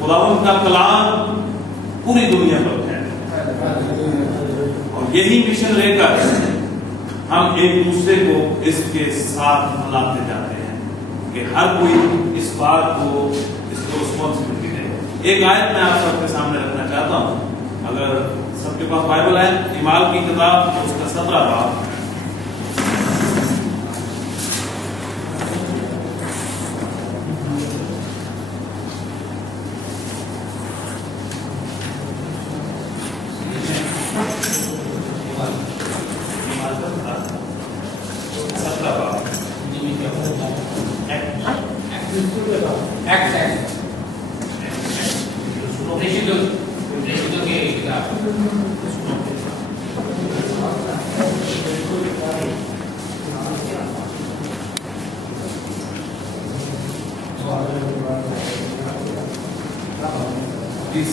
خداوند کا کلام پوری دنیا پر ہے، اور یہی مشن لے کر ہم ایک دوسرے کو اس کے ساتھ ملاتے جاتے ہیں کہ ہر کوئی اس بات کو، اس کو رسپانسبلٹی دے۔ ایک آیت میں آپ سب کے سامنے رکھنا چاہتا ہوں، اگر سب کے پاس بائبل ہے، اعمال کی کتاب اس کا 17 باب،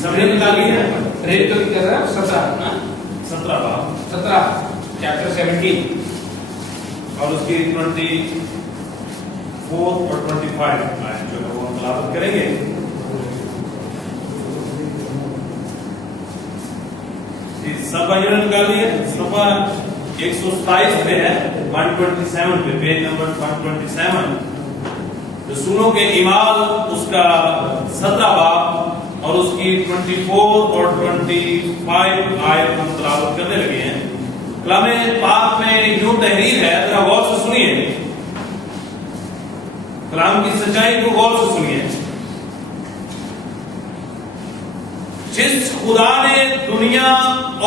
سمجھے نکالی ہے 17 باب 17 چیپٹر 17 اور اس کی 24 اور 25 آیت جو ہے وہ ہم تلاوت کریں گے۔ سب بھائیوں نے نکالی ہے، صفحہ 127 پہ ہے، 127 پہ، پیج نمبر 127، رسولوں کے اعمال اس کا 17 باب اور اس کی 24 اور 25 آیت ہم تلاوت کرنے لگے ہیں۔ کلام پاک میں یوں تحریر ہے، ذرا غور سے سنیے، کلام کی سچائی کو غور سے سنیے۔ جس خدا نے دنیا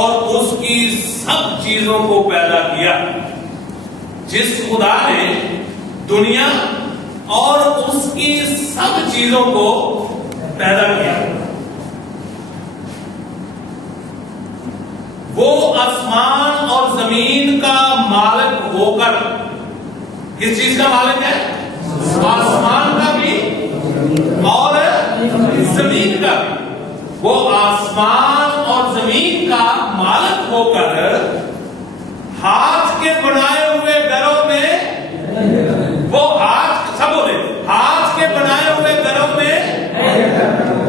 اور اس کی سب چیزوں کو پیدا کیا، جس خدا نے دنیا اور اس کی سب چیزوں کو پیدا کیا، وہ آسمان اور زمین کا مالک ہو کر، کس چیز کا مالک ہے؟ آسمان کا بھی اور زمین کا بھی۔ وہ آسمان اور زمین کا مالک ہو کر ہاتھ کے بنائے ہوئے گھروں میں، وہ ہاتھ، سب بولے، ہاتھ کے بنائے ہوئے گھروں میں،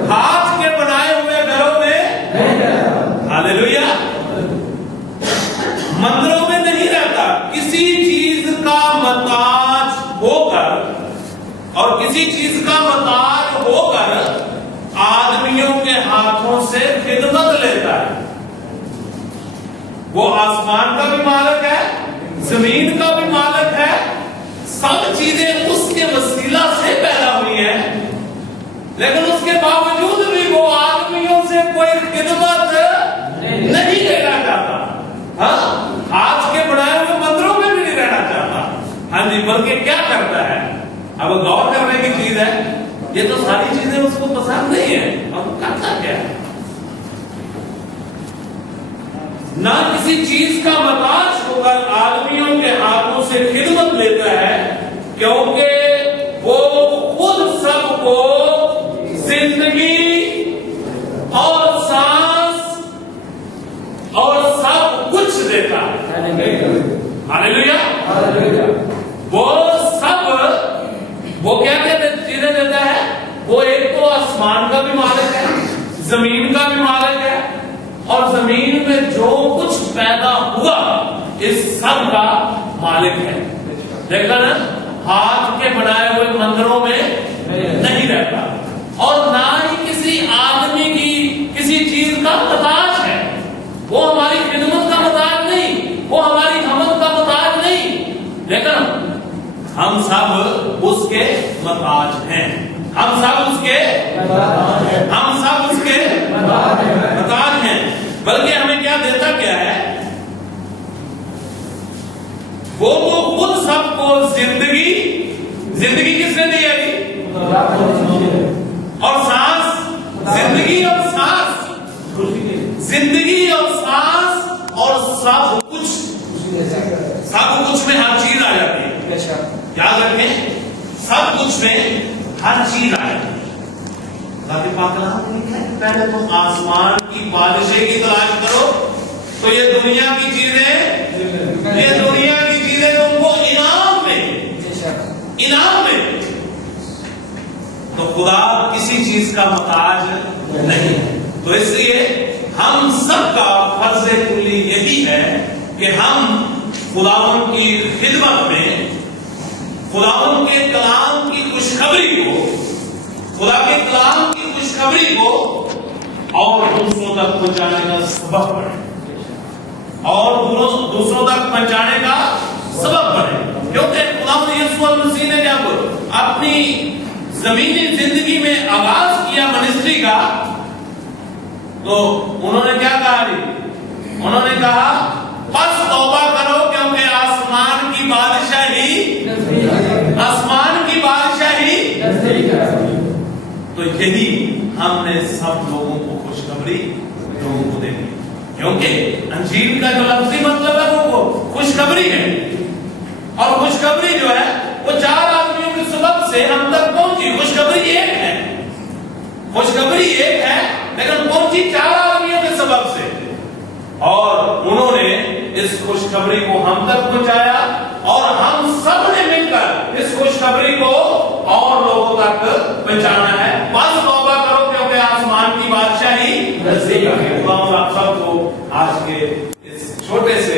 ہاتھ کے بنائے ہوئے گھروں میں، ہاللیلویا، مندروں میں نہیں رہتا، کسی چیز کا محتاج ہو کر، اور کسی چیز کا محتاج ہو کر آدمیوں کے ہاتھوں سے خدمت لیتا ہے۔ وہ آسمان کا بھی مالک ہے، زمین کا بھی مالک ہے، سب چیزیں اس کے وسیلہ سے پیدا ہوئی ہیں، لیکن اس کے باوجود بھی وہ آدمیوں سے کوئی خدمت نہیں لینا چاہتا، ہاں، ہاتھ کے بنائے ہوئے مندروں میں بھی نہیں رہنا چاہتا، ہاں جی، بلکہ کیا کرتا ہے؟ اب غور کرنے کی چیز ہے، یہ تو ساری چیزیں اس کو پسند نہیں ہے، اب کرتا کیا ہے؟ نہ کسی چیز کا محتاج ہو کر آدمیوں کے ہاتھوں سے خدمت لیتا ہے، کیونکہ وہ خود سب کو زندگی اور سانس اور سب کچھ دیتا ہے۔ ہاللیلویا، وہ سب، وہ کیا کہتے چیزیں دیتا ہے؟ وہ ایک تو آسمان کا بھی مالک ہے، زمین کا بھی مالک ہے، اور زمین میں جو کچھ پیدا ہوا اس سب کا مالک ہے۔ دیکھا نا، ہاتھ کے بنائے ہوئے مندروں میں نہیں رہتا، اور نہ ہی کسی آدمی کی کسی چیز کا محتاج ہے، وہ ہماری خدمت کا محتاج نہیں، وہ ہماری حمد کا محتاج نہیں، لیکن ہم سب اس کے محتاج ہیں، ہم سب اس کے محتاج ہیں، بلکہ ہمیں کیا دیتا کیا ہے؟ وہ تو خود سب کو زندگی کس نے دی ہے؟ اور سانس، زندگی اور سانس اور سب کچھ میں ہر چیز آ جاتی ہے، یاد رکھیں، سب کچھ میں ہر چیز آ جاتی ہے۔ پہلے تو آسمان کی بادشاہی کی تلاش کرو، تو یہ دنیا کی چیزیں تم کو انعام میں تو خدا کسی چیز کا محتاج نہیں ہے. تو اس لیے ہم سب کا فرض کلی یہی ہے کہ ہم خداوند کی خدمت میں خداوند کے کلام کی خوشخبری کو، خدا کے کلام کی خوشخبری کو اور دوسروں تک پہنچانے کا سبب بنے، اور دوسروں تک پہنچانے کا سبب بنے. کیونکہ خداوند یسوع مسیح نے جب اپنی زمینی زندگی میں آغاز کیا منسٹری کا، تو انہوں نے کیا کہا جی؟ انہوں نے کہا بس توبہ کرو کیونکہ آسمان کی بادشاہی تو یہی ہم نے سب لوگوں کو خوشخبری لوگوں کو دینی، کیونکہ انجیل کا جو لفظی مطلب ہے وہ خوشخبری ہے، اور خوشخبری جو ہے وہ 4 آدمیوں کے سبب سے ہم تک پہنچی. خوشخبری ایک ہے، خوشخبری ایک ہے لیکن پہنچی 4 آدمیوں کے سبب سے، اور انہوں نے اس خوشخبری کو ہم تک پہنچایا، اور ہم سب نے مل کر اس خوشخبری کو اور لوگوں تک پہنچانا ہے. بس توبہ کرو کیونکہ آسمان کی بادشاہی نزدیک ہے. آپ سب کو آج کے اس چھوٹے سے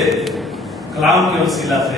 کلام کے وسیلہ سے